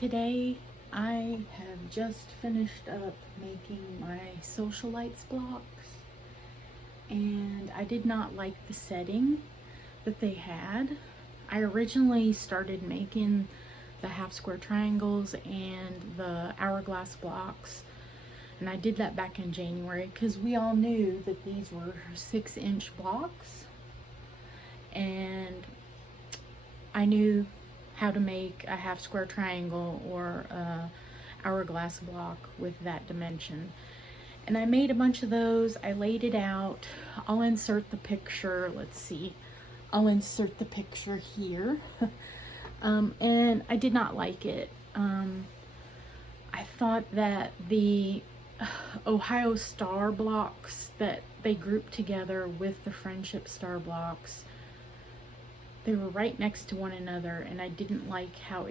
Today I have just finished up making my Sewcialites blocks, and I did not like the setting that they had. I originally started making the half square triangles and the hourglass blocks, and I did that back in January because we all knew that these were 6-inch blocks, and I knew how to make a half square triangle or a hourglass block with that dimension. And I made a bunch of those. I laid it out. I'll insert the picture. Let's see. I'll insert the picture here. And I did not like it. I thought that the Ohio Star blocks that they grouped together with the Friendship Star blocks, they were right next to one another, and I didn't like how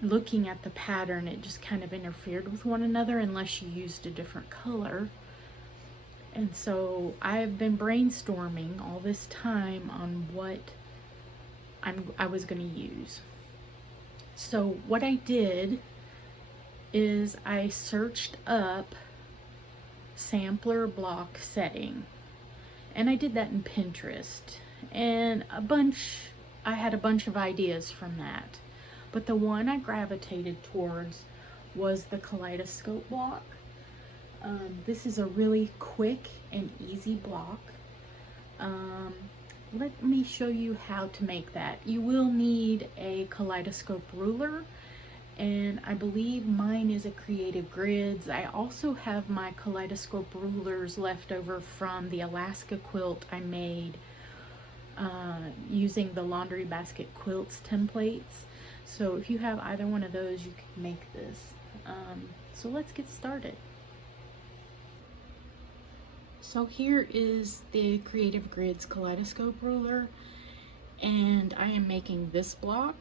looking at the pattern, it just kind of interfered with one another unless you used a different color. And so I've been brainstorming all this time on what I was going to use. So what I did is I searched up sampler block setting, and I did that in Pinterest, and I had a bunch of ideas from that, but the one I gravitated towards was the kaleidoscope block. This is a really quick and easy block. Let me show you how to make that. You will need a kaleidoscope ruler, and I believe mine is a Creative Grids. I also have my kaleidoscope rulers left over from the Alaska quilt I made using the laundry basket quilts templates. So if you have either one of those, you can make this. So let's get started. So here is the Creative Grids kaleidoscope ruler, and I am making this block.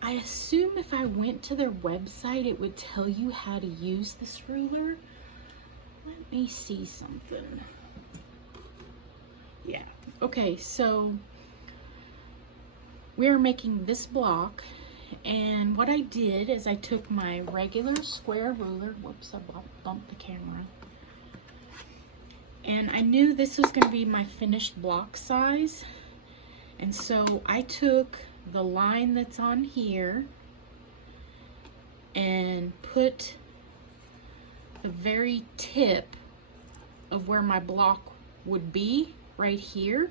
I assume if I went to their website, it would tell you how to use this ruler. Let me see something. Yeah, okay, so we're making this block, and what I did is I took my regular square ruler, whoops, I bumped the camera, and I knew this was going to be my finished block size, and so I took the line that's on here and put the very tip of where my block would be right here,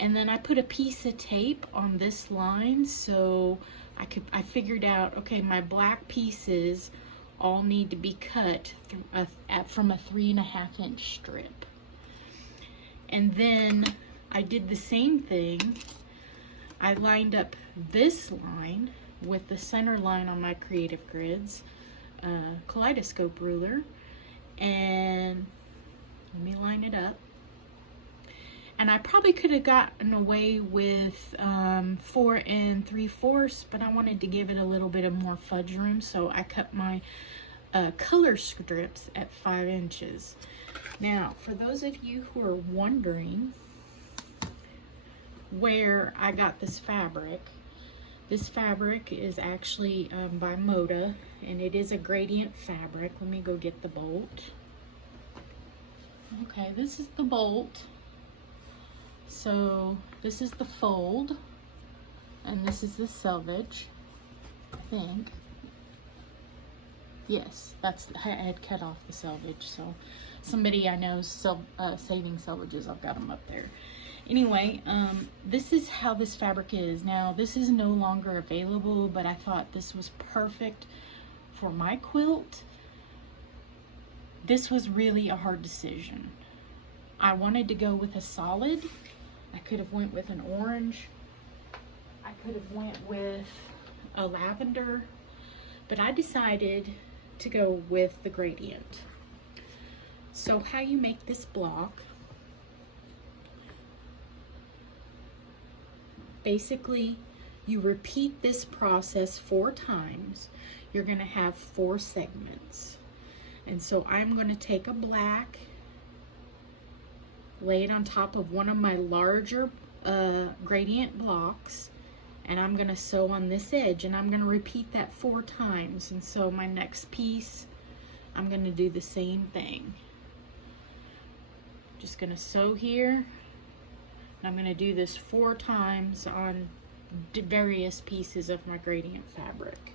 and then I put a piece of tape on this line, so I figured out, okay, my black pieces all need to be cut from a 3.5-inch strip. And then I did the same thing. I lined up this line with the center line on my Creative Grids kaleidoscope ruler, and let me line it up. And I probably could have gotten away with 4 3/4, but I wanted to give it a little bit of more fudge room, so I cut my color strips at 5 inches. Now, for those of you who are wondering where I got this fabric is actually by Moda, and it is a gradient fabric. Let me go get the bolt. Okay, this is the bolt. So this is the fold, and this is the selvage, I think. Yes, I had cut off the selvage, so somebody I know is saving selvages. I've got them up there. Anyway, this is how this fabric is. Now, this is no longer available, but I thought this was perfect for my quilt. This was really a hard decision. I wanted to go with a solid. I could have went with an orange. I could have went with a lavender, but I decided to go with the gradient. So how you make this block, basically you repeat this process 4 times. You're going to have 4 segments. And so I'm going to take a black, lay it on top of one of my larger gradient blocks, and I'm gonna sew on this edge, and I'm gonna repeat that 4 times. And so my next piece, I'm gonna do the same thing. Just gonna sew here, and I'm gonna do this 4 times on various pieces of my gradient fabric.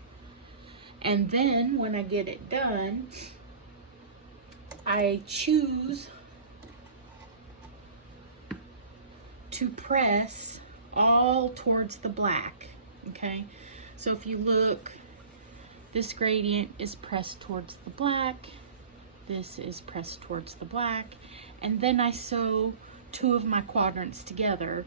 And then when I get it done, I choose to press all towards the black, okay? So if you look, this gradient is pressed towards the black, this is pressed towards the black, and then I sew 2 of my quadrants together.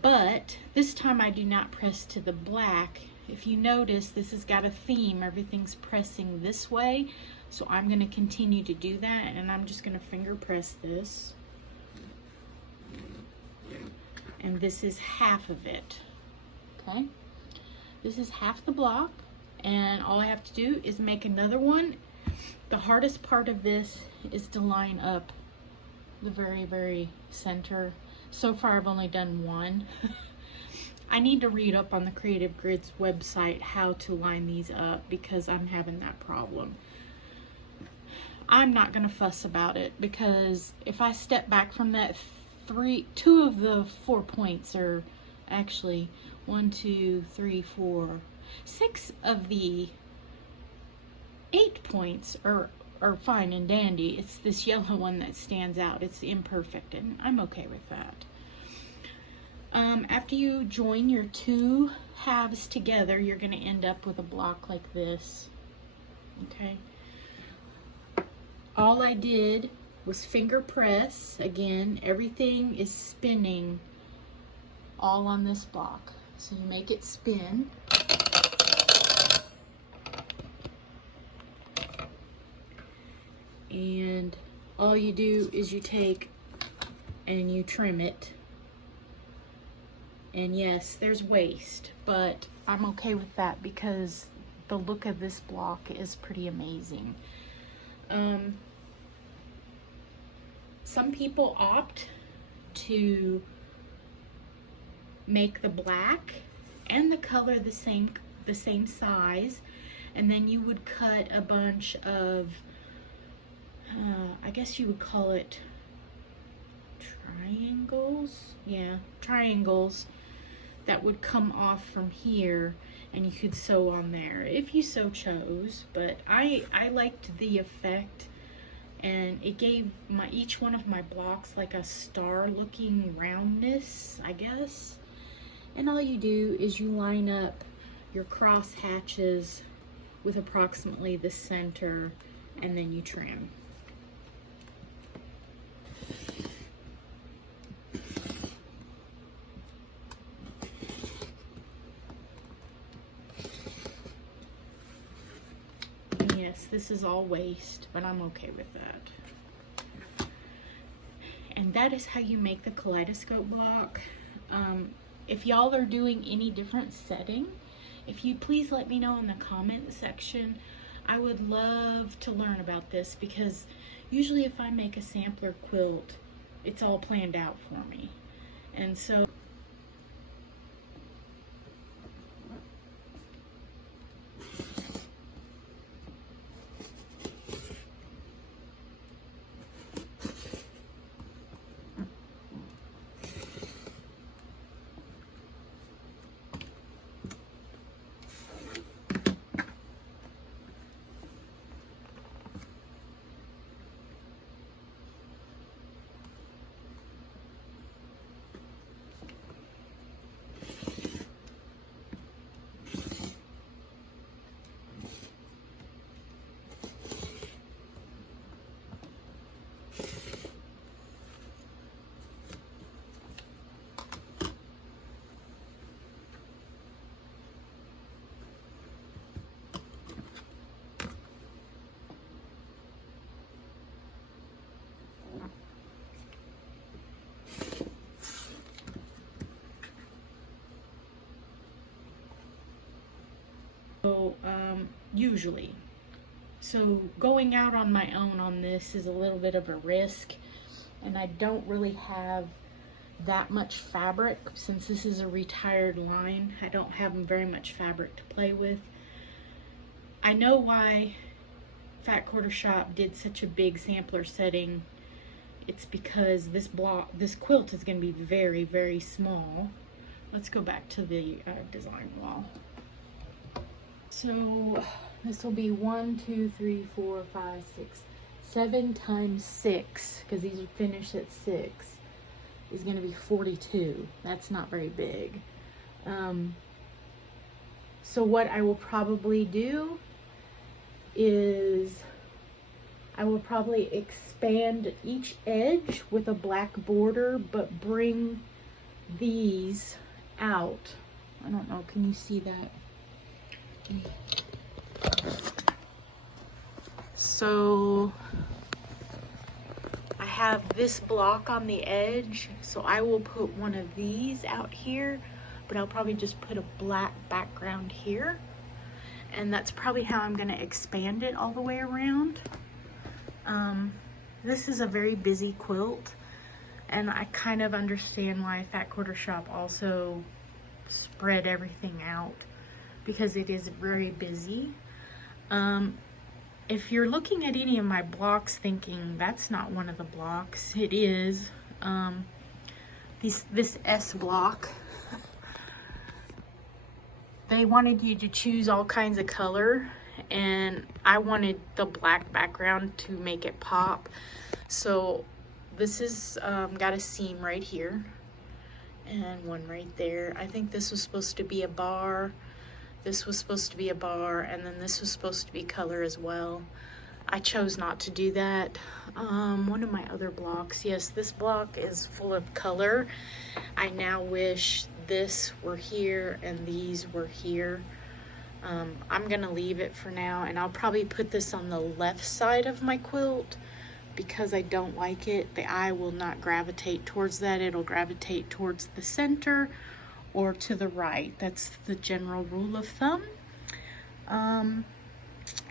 But this time I do not press to the black. If you notice, this has got a theme, everything's pressing this way, so I'm going to continue to do that, and I'm just going to finger press this. And this is half of it, okay? This is half the block, and all I have to do is make another one. The hardest part of this is to line up the very, very center. So far I've only done 1. I need to read up on the Creative Grids website how to line these up, because I'm having that problem. I'm not gonna fuss about it, because if I step back from that, 2 of the 4 points are actually 1, 2, 3, 4, 6 of the 8 points are fine and dandy. It's this yellow one that stands out. It's imperfect, and I'm okay with that. After you join your 2 halves together, you're going to end up with a block like this, okay? All I did was finger press. Again, everything is spinning all on this block. So you make it spin. And all you do is you take and you trim it. And yes, there's waste, but I'm okay with that because the look of this block is pretty amazing. Some people opt to make the black and the color the same size, and then you would cut a bunch of I guess you would call it triangles. Yeah, triangles that would come off from here, and you could sew on there if you so chose. But I liked the effect, and it gave each one of my blocks like a star looking roundness, I guess. And all you do is you line up your cross hatches with approximately the center, and then you trim. Yes, this is all waste, but I'm okay with that. And that is how you make the kaleidoscope block. If y'all are doing any different setting, if you please let me know in the comment section. I would love to learn about this, because usually if I make a sampler quilt, it's all planned out for me. And so usually. So going out on my own on this is a little bit of a risk, and I don't really have that much fabric. Since this is a retired line, I don't have very much fabric to play with. I know why Fat Quarter Shop did such a big sampler setting. It's because this quilt is going to be very, very small. Let's go back to the design wall. So this will be 1, 2, 3, 4, 5, 6, 7 times 6, because these are finished at 6, is going to be 42. That's not very big. So what I will probably do is I will probably expand each edge with a black border, but bring these out. I don't know, can you see that? So I have this block on the edge, so I will put one of these out here, but I'll probably just put a black background here, and that's probably how I'm going to expand it all the way around. This is a very busy quilt, and I kind of understand why Fat Quarter Shop also spread everything out, because it is very busy. If you're looking at any of my blocks thinking that's not one of the blocks, it is. This S block, they wanted you to choose all kinds of color, and I wanted the black background to make it pop. So this is got a seam right here and one right there. I think this was supposed to be a bar, this was supposed to be a bar, and then this was supposed to be color as well. I chose not to do that. One of my other blocks, yes, this block is full of color. I now wish this were here and these were here. I'm gonna leave it for now, and I'll probably put this on the left side of my quilt because I don't like it. The eye will not gravitate towards that. It'll gravitate towards the center or to the right. That's the general rule of thumb. And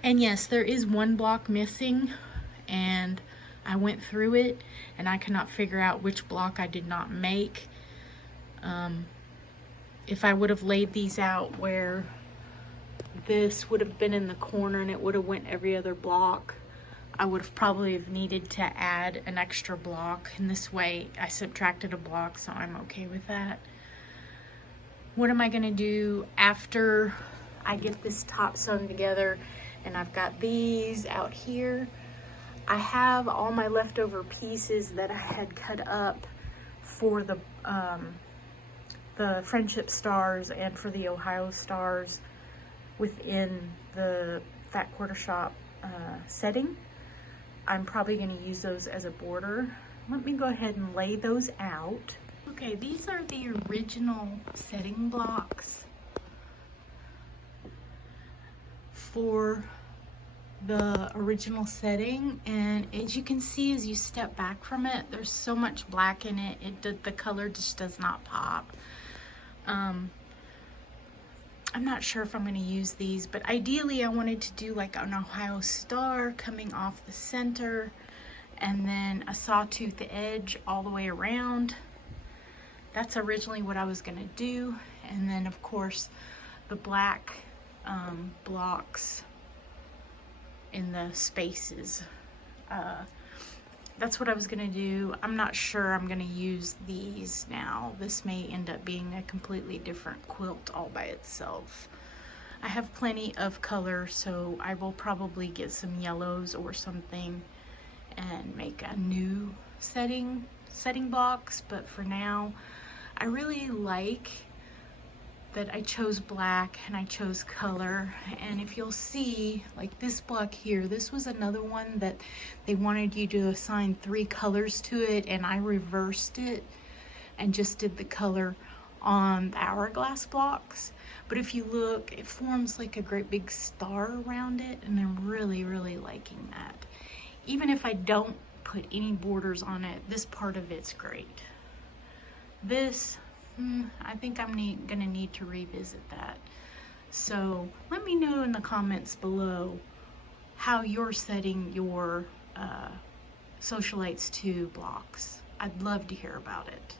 yes, there is one block missing, and I went through it and I cannot figure out which block I did not make. If I would have laid these out where this would have been in the corner and it would have went every other block, I would have probably have needed to add an extra block, and this way I subtracted a block, so I'm okay with that. What am I gonna do after I get this top sewn together and I've got these out here? I have all my leftover pieces that I had cut up for the friendship stars and for the Ohio stars within the Fat Quarter Shop setting. I'm probably going to use those as a border. Let me go ahead and lay those out. Okay, these are the original setting blocks for the original setting, and as you can see, as you step back from it, there's so much black in it, the color just does not pop. I'm not sure if I'm going to use these, but ideally I wanted to do like an Ohio star coming off the center and then a sawtooth edge all the way around. That's originally what I was going to do, and then of course the black blocks in the spaces. That's what I was gonna do. I'm not sure I'm gonna use these now. This may end up being a completely different quilt all by itself. I have plenty of color, so I will probably get some yellows or something and make a new setting blocks, but for now I really like that I chose black and I chose color. And if you'll see, like this block here, this was another one that they wanted you to assign 3 colors to it, and I reversed it and just did the color on the hourglass blocks. But if you look, it forms like a great big star around it, and I'm really, really liking that. Even if I don't put any borders on it, this part of it's great. This, I think I'm gonna need to revisit that. So let me know in the comments below how you're setting your Sewcialites2 blocks. I'd love to hear about it.